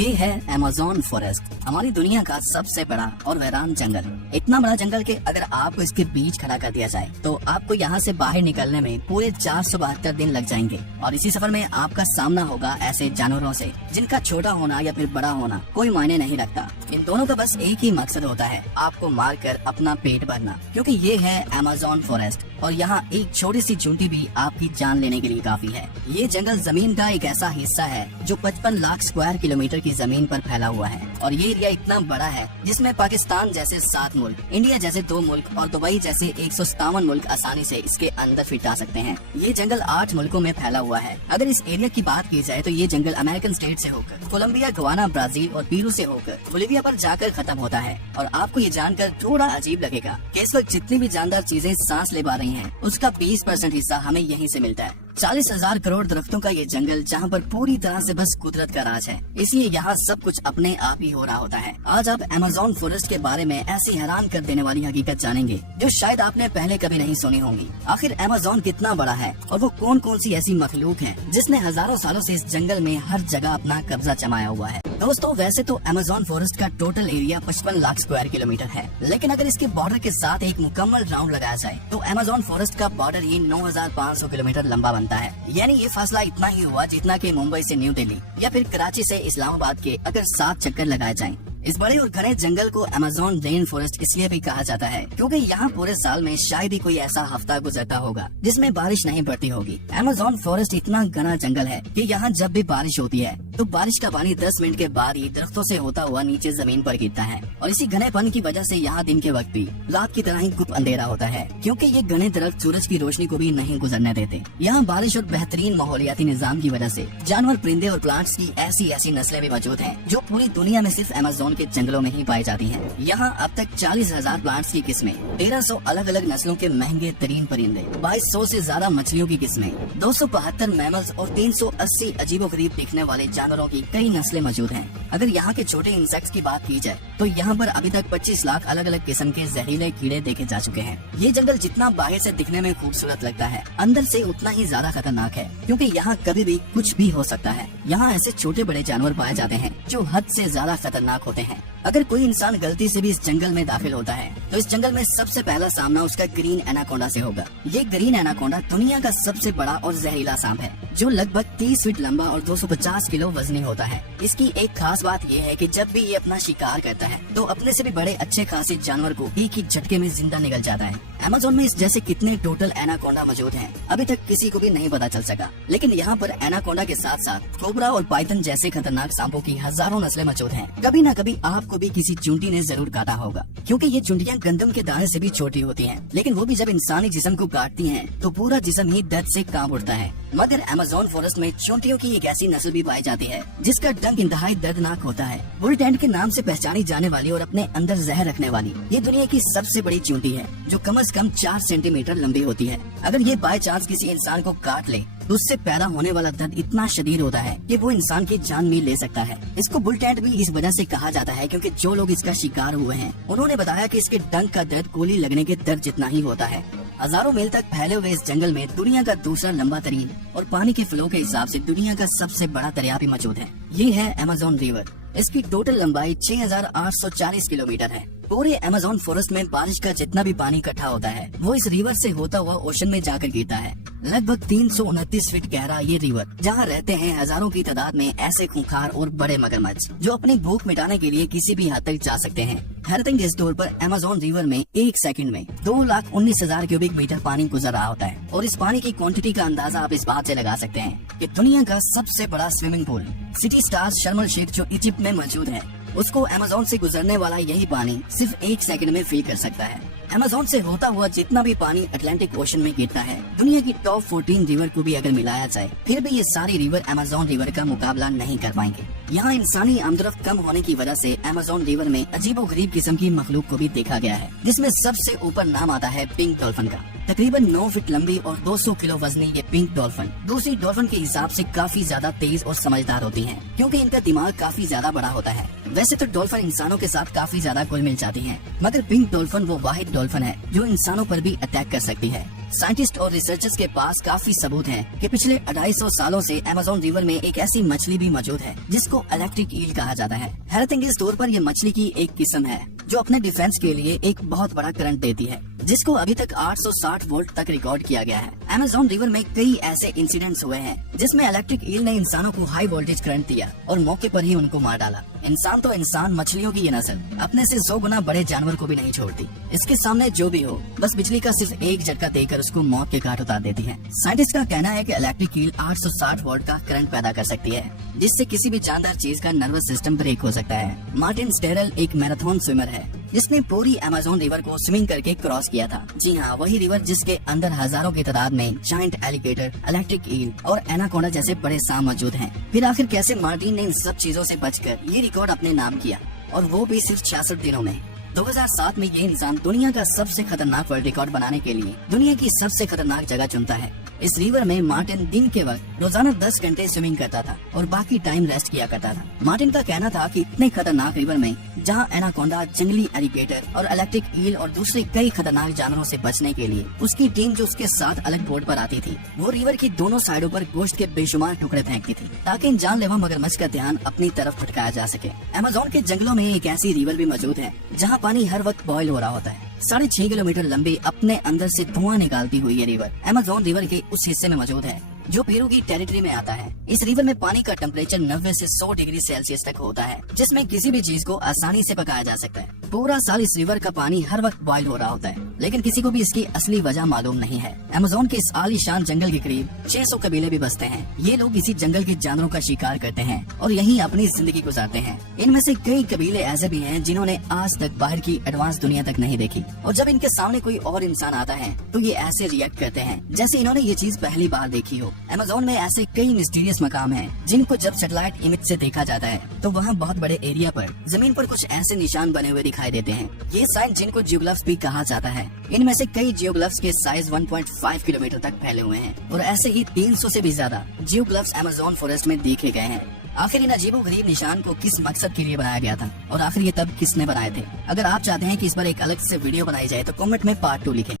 ये है Amazon forest, हमारी दुनिया का सबसे बड़ा और वीरान जंगल। इतना बड़ा जंगल कि अगर आपको इसके बीच खड़ा कर दिया जाए तो आपको यहाँ से बाहर निकलने में पूरे 472 दिन लग जाएंगे। और इसी सफर में आपका सामना होगा ऐसे जानवरों से जिनका छोटा होना या फिर बड़ा होना कोई मायने नहीं रखता। इन दोनों का बस एक ही मकसद होता है, आपको मार कर अपना पेट भरना। क्योंकि ये है अमेज़न फॉरेस्ट और यहाँ एक छोटी सी चूंटी भी आपकी जान लेने के लिए काफी है। ये जंगल जमीन का एक ऐसा हिस्सा है जो 55 लाख स्क्वायर किलोमीटर की जमीन पर फैला हुआ है। और ये एरिया इतना बड़ा है जिसमें पाकिस्तान जैसे 7 मुल्क, इंडिया जैसे 2 मुल्क और दुबई जैसे 157 मुल्क आसानी से इसके अंदर फिट आ सकते हैं। ये जंगल 8 मुल्कों में फैला हुआ है। अगर इस एरिया की बात की जाए तो ये जंगल अमेरिकन स्टेट से होकर कोलंबिया, गवाना, ब्राजील और पेरू से होकर बोलिविया पर जाकर खत्म होता है। और आपको ये जानकर थोड़ा अजीब लगेगा कि इस वक्त जितनी भी जानदार चीजें सांस ले पा रही हैं, उसका 20% हिस्सा हमें यहीं से मिलता है। 40,000 करोड़ दरख्तों का ये जंगल जहाँ पर पूरी तरह से बस कुदरत का राज है, इसलिए यहाँ सब कुछ अपने आप ही हो रहा होता है। आज आप अमेज़न फॉरेस्ट के बारे में ऐसी हैरान कर देने वाली हकीकत जानेंगे जो शायद आपने पहले कभी नहीं सुनी होंगी। आखिर अमेज़न कितना बड़ा है और वो कौन कौन सी ऐसी मखलूक है जिसने हजारों सालों से इस जंगल में हर जगह अपना कब्जा जमाया हुआ है। दोस्तों, वैसे तो अमेज़न फॉरेस्ट का total area 55 lakh square kilometre है, लेकिन अगर इसके बॉर्डर के साथ एक मुकम्मल राउंड लगाया जाए तो अमेज़न फॉरेस्ट का बॉर्डर ही 9,500 किलोमीटर लंबा बनता है। यानी ये फासला इतना ही हुआ जितना कि मुंबई से न्यू दिल्ली या फिर कराची से इस्लामाबाद के अगर 7 चक्कर लगाए जाएं। इस बड़े और घने जंगल को अमेज़न रेन फॉरेस्ट इसलिए भी कहा जाता है क्योंकि यहाँ पूरे साल में शायद ही कोई ऐसा हफ्ता गुजरता होगा जिसमें बारिश नहीं पड़ती होगी। अमेज़न फॉरेस्ट इतना घना जंगल है कि यहाँ जब भी बारिश होती है तो बारिश का पानी 10 मिनट के बाद ही दरख्तों से होता हुआ नीचे जमीन पर गिरता है। और इसी घनेपन की वजह से यहाँ दिन के वक्त भी रात की तरह ही गुप्त अंधेरा होता है, क्योंकि ये घने दरख्त सूरज की रोशनी को भी नहीं गुजरने देते। यहाँ बारिश और बेहतरीन माहौलियाती निजाम की वजह से जानवर, परिंदे और प्लांट्स की ऐसी नस्लें भी मौजूद हैं जो पूरी दुनिया में सिर्फ अमेज़न के जंगलों में ही पाई जाती हैं। यहाँ अब तक 40,000 प्लांट्स की किस्में, 1300 अलग अलग नस्लों के महंगे तरीन परिंदे, 2200 से ज्यादा मछलियों की किस्में, 272 मैमल्स और 380 अजीबोगरीब दिखने वाले जानवरों की कई नस्लें मौजूद हैं। अगर यहाँ के छोटे इंसेक्ट्स की बात की जाए तो यहाँ पर अभी तक 25 लाख अलग अलग किस्म के जहरीले कीड़े देखे जा चुके हैं। ये जंगल जितना बाहर से दिखने में खूबसूरत लगता है, अंदर से उतना ही ज्यादा खतरनाक है, क्योंकि यहाँ कभी भी कुछ भी हो सकता है। यहाँ ऐसे छोटे बड़े जानवर पाए जाते हैं जो हद से ज्यादा खतरनाक होते हैं। अगर कोई इंसान गलती से भी इस जंगल में दाखिल होता है तो इस जंगल में सबसे पहला सामना उसका ग्रीन एनाकोंडा से होगा। ये ग्रीन एनाकोंडा दुनिया का सबसे बड़ा और जहरीला सांप है जो लगभग 30 फीट लंबा और 250 किलो वजनी होता है। इसकी एक खास बात यह है कि जब भी ये अपना शिकार करता है तो अपने से भी बड़े अच्छे खासे जानवर को एक ही झटके में जिंदा निगल जाता है। अमेज़न में इस जैसे कितने टोटल एनाकोंडा मौजूद हैं अभी तक किसी को भी नहीं पता चल सका, लेकिन यहाँ पर एनाकोंडा के साथ साथ कोबरा और पाइथन जैसे खतरनाक सांपों की हजारों नस्लें मौजूद हैं। कभी न कभी आपको भी किसी चूंटी ने जरूर काटा होगा, क्योंकि ये चूंटियां गंदम के दाने से भी छोटी होती हैं, लेकिन वो भी जब इंसानी जिस्म को काटती हैं तो पूरा जिस्म ही दर्द से कांप उठता है। मगर अमेज़न फॉरेस्ट में चूंटियों की एक ऐसी नस्ल भी पाई जाती है जिसका डंक इंतहाई दर्दनाक होता है। बुल एंट के नाम से पहचानी जाने वाली और अपने अंदर जहर रखने वाली ये दुनिया की सबसे बड़ी चूंटी है जो कम से कम 4 सेंटीमीटर लंबी होती है। अगर ये बाय चांस किसी इंसान को काट ले तो उससे पैदा होने वाला दर्द इतना शदीद होता है कि वो इंसान की जान भी ले सकता है। इसको बुल टेंट भी इस वजह से कहा जाता है क्योंकि जो लोग इसका शिकार हुए हैं उन्होंने बताया कि इसके डंक का दर्द गोली लगने के दर्द जितना ही होता है। हजारों मील तक फैले हुए इस जंगल में दुनिया का दूसरा लंबा तरीन और पानी के फ्लो के हिसाब से दुनिया का सबसे बड़ा दरिया भी मौजूद है। ये है अमेज़न रिवर। इसकी टोटल लंबाई 6,840 किलोमीटर है। पूरे अमेज़न फॉरेस्ट में बारिश का जितना भी पानी इकट्ठा होता है वो इस रिवर से होता हुआ ओशन में जाकर गिरता है। लगभग 329 फीट गहरा ये रिवर, जहाँ रहते हैं हजारों की तादाद में ऐसे खूंखार और बड़े मगरमच्छ जो अपनी भूख मिटाने के लिए किसी भी हद तक जा सकते हैं। हैरतन के तौर पर अमेज़न रिवर में 1 सेकंड में 2,19,000 क्यूबिक मीटर पानी गुजर रहा होता है। और इस पानी की क्वांटिटी का अंदाजा आप इस बात से लगा सकते हैं कि दुनिया का सबसे बड़ा स्विमिंग पूल सिटी स्टार्स शर्म एल शेख जो इजिप्ट में मौजूद है, उसको अमेज़न से गुजरने वाला यही पानी सिर्फ 1 सेकंड में फिल कर सकता है। अमेज़न से होता हुआ जितना भी पानी अटलांटिक ओशन में गिरता है, दुनिया की टॉप 14 रिवर को भी अगर मिलाया जाए फिर भी ये सारी रिवर अमेज़न रिवर का मुकाबला नहीं कर पाएंगे। यहाँ इंसानी आमदरफ्त कम होने की वजह से अमेज़न रिवर में अजीबोगरीब किस्म की मखलूक को भी देखा गया है, जिसमें सबसे ऊपर नाम आता है पिंक डॉल्फिन का। तकरीबन 9 फीट लंबी और 200 किलो वजनी ये पिंक डॉल्फिन दूसरी डॉल्फिन के हिसाब से काफी ज्यादा तेज और समझदार होती हैं, क्योंकि इनका दिमाग काफी ज्यादा बड़ा होता है। वैसे तो डॉल्फिन इंसानों के साथ काफी ज्यादा घुल मिल जाती हैं, मगर पिंक डॉल्फिन वो वाहिद डॉल्फिन है जो इंसानों पर भी अटैक कर सकती है। साइंटिस्ट और रिसर्चर्स के पास काफी सबूत हैं कि पिछले 250 सालों से अमेज़न रिवर में एक ऐसी मछली भी मौजूद है जिसको इलेक्ट्रिक ईल कहा जाता है। हैरतअंगेज तौर पर यह मछली की एक किस्म है जो अपने डिफेंस के लिए एक बहुत बड़ा करंट देती है, जिसको अभी तक 860 वोल्ट तक रिकॉर्ड किया गया है। अमेज़न रिवर में कई ऐसे इंसिडेंट्स हुए हैं जिसमें इलेक्ट्रिक ईल ने इंसानों को हाई वोल्टेज करंट दिया और मौके पर ही उनको मार डाला। इंसान तो इंसान, मछलियों की ये नस्ल अपने से 100 गुना बड़े जानवर को भी नहीं छोड़ती। इसके सामने जो भी हो, बस बिजली का सिर्फ एक झटका देकर उसको मौत के घाट उतार देती है। साइंटिस्ट का कहना है कि इलेक्ट्रिक ईल 860 वोल्ट का करंट पैदा कर सकती है, जिससे किसी भी जानदार चीज का नर्वस सिस्टम ब्रेक हो सकता है। मार्टिन स्टेरल एक मैराथन स्विमर है जिसने पूरी अमेज़न रिवर को स्विमिंग करके क्रॉस किया था। जी हाँ, वही रिवर जिसके अंदर हजारों की तादाद में जायंट एलिगेटर, इलेक्ट्रिक ईल और एनाकोंडा जैसे बड़े सांप मौजूद हैं। फिर आखिर कैसे मार्टिन ने इन सब चीजों से बचकर ये रिकॉर्ड अपने नाम किया, और वो भी सिर्फ 66 दिनों में। 2007 में ये इंसान दुनिया का सबसे खतरनाक वर्ल्ड रिकॉर्ड बनाने के लिए दुनिया की सबसे खतरनाक जगह चुनता है। इस रिवर में मार्टिन दिन के वक्त रोजाना 10 घंटे स्विमिंग करता था और बाकी टाइम रेस्ट किया करता था। मार्टिन का कहना था कि इतने खतरनाक रिवर में जहां एनाकोंडा, जंगली एलिगेटर और इलेक्ट्रिक ईल और दूसरे कई खतरनाक जानवरों से बचने के लिए उसकी टीम जो उसके साथ अलग बोट पर आती थी, वो रिवर की दोनों साइडों पर गोश्त के बेशुमार टुकड़े फेंकती थी ताकि इन जानलेवा मगरमच्छ का ध्यान अपनी तरफ भटकाया जा सके। अमेज़न के जंगलों में एक ऐसी रिवर भी मौजूद है जहाँ पानी हर वक्त बॉयल हो रहा होता है। 6.5 किलोमीटर लंबी, अपने अंदर से धुआं निकालती हुई ये रिवर अमेज़न रिवर के उस हिस्से में मौजूद है जो पेरू की टेरिटरी में आता है। इस रिवर में पानी का टेम्परेचर 90 से 100 डिग्री सेल्सियस तक होता है, जिसमें किसी भी चीज को आसानी से पकाया जा सकता है। पूरा साल इस रिवर का पानी हर वक्त बॉयल हो रहा होता है, लेकिन किसी को भी इसकी असली वजह मालूम नहीं है। अमेज़न के इस आलीशान जंगल के करीब 600 कबीले भी बसते हैं। ये लोग इसी जंगल के जानवरों का शिकार करते हैं और यहीं अपनी जिंदगी गुजारते हैं। इनमें से कई कबीले ऐसे भी हैं जिन्होंने आज तक बाहर की एडवांस दुनिया तक नहीं देखी, और जब इनके सामने कोई और इंसान आता है तो ये ऐसे रिएक्ट करते हैं जैसे इन्होंने ये चीज पहली बार देखी हो। अमेज़न में ऐसे कई मिस्टीरियस मकाम हैं जिनको जब सैटेलाइट इमेज से देखा जाता है तो वहाँ बहुत बड़े एरिया पर जमीन पर कुछ ऐसे निशान बने हुए दिखाई देते हैं। ये साइट जिनको जियोग्लिफ्स भी कहा जाता है, इनमें से कई जियोग्लिफ्स के साइज 1.5 किलोमीटर तक फैले हुए हैं और ऐसे ही 300 से भी ज्यादा जियोग्लिफ्स अमेज़न फॉरेस्ट में देखे गए हैं। आखिर इन अजीबोगरीब निशान को किस मकसद के लिए बनाया गया था और आखिर ये तब किसने बनाए थे? अगर आप चाहते हैं कि इस पर एक अलग से वीडियो बनाई जाए तो कमेंट में पार्ट 2 लिखें।